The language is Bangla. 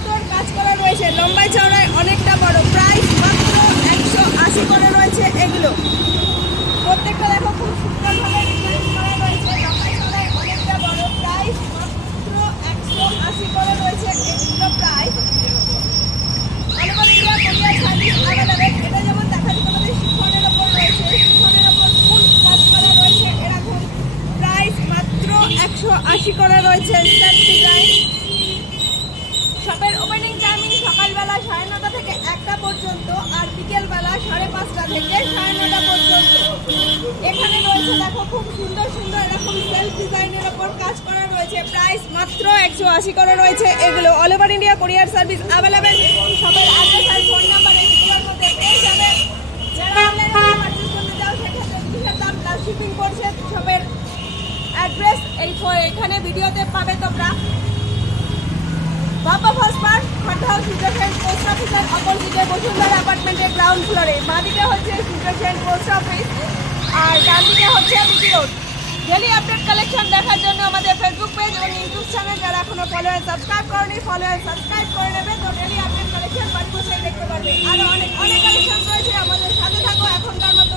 সুতোর কাজ করা রয়েছে, লম্বায় চওড়ায় অনেকটা বড়, প্রাইস মাত্র 180 করে রয়েছে এগুলো। প্রত্যেকটা দেখো খুব সুন্দরভাবে ডিজাইন করা রয়েছে, লম্বায় চওড়ায় অনেকটা বড়, প্রাইস মাত্র 180 করে রয়েছে এগুলো প্রাইস। এটা যেমন দেখাচ্ছি তোমাদের শিফনের ওপর রয়েছে, শিফনের ওপর ফুল কাজ করা রয়েছে এরকম, প্রাইস মাত্র 180 করে রয়েছে সেট ডিজাইন। শপের ওপেনিং টাইমিং সকালবেলা 9:30 থেকে 1টা পর্যন্ত, আর বিকেলবেলা 5:30 থেকে 9:30 পর্যন্ত। এখানে রয়েছে দেখো খুব সুন্দর সুন্দর এরকম সেলফ ডিজাইনের ওপর কাজ করা রয়েছে, প্রাইস মাত্র 180 করে রয়েছে এগুলো। অল ওভার ইন্ডিয়া কোরিয়ার সার্ভিস অ্যাভেলেবেল। শপের অ্যাড্রেস আর ফোন নাম্বার এই ভিডিওর মধ্যে পেয়ে যাবেন। যারা অনলাইনে পারচেজ করতে চাও সেক্ষেত্রে জিনিসের দাম প্লাস শিপিং করছে। শপের অ্যাড্রেস এখানে ভিডিওতে পাবে তোমরা। বাবা first park Khardah Switzerland post অফিসের অপোজিটে বসুন্ধরা অ্যাপার্টমেন্টের গ্রাউন্ড ফ্লোরে। বাঁদিকে হচ্ছে সুইজারল্যান্ড পোস্ট অফিস আর ডান দিকে হচ্ছে BT road. Daily update collection দেখার জন্য আমাদের ফেসবুক পেজ এবং ইউটিউব চ্যানেল যারা এখনো ফলো অ্যান্ড সাবস্ক্রাইব করনি, ফলো অ্যান্ড সাবস্ক্রাইব করে নেবে, তো ডেলি আপডেট কালেকশন বাড়ি বসে দেখতে পারবে। আরও অনেক কালেকশন রয়েছে, আমাদের সাথে থাকো। এখনকার মতো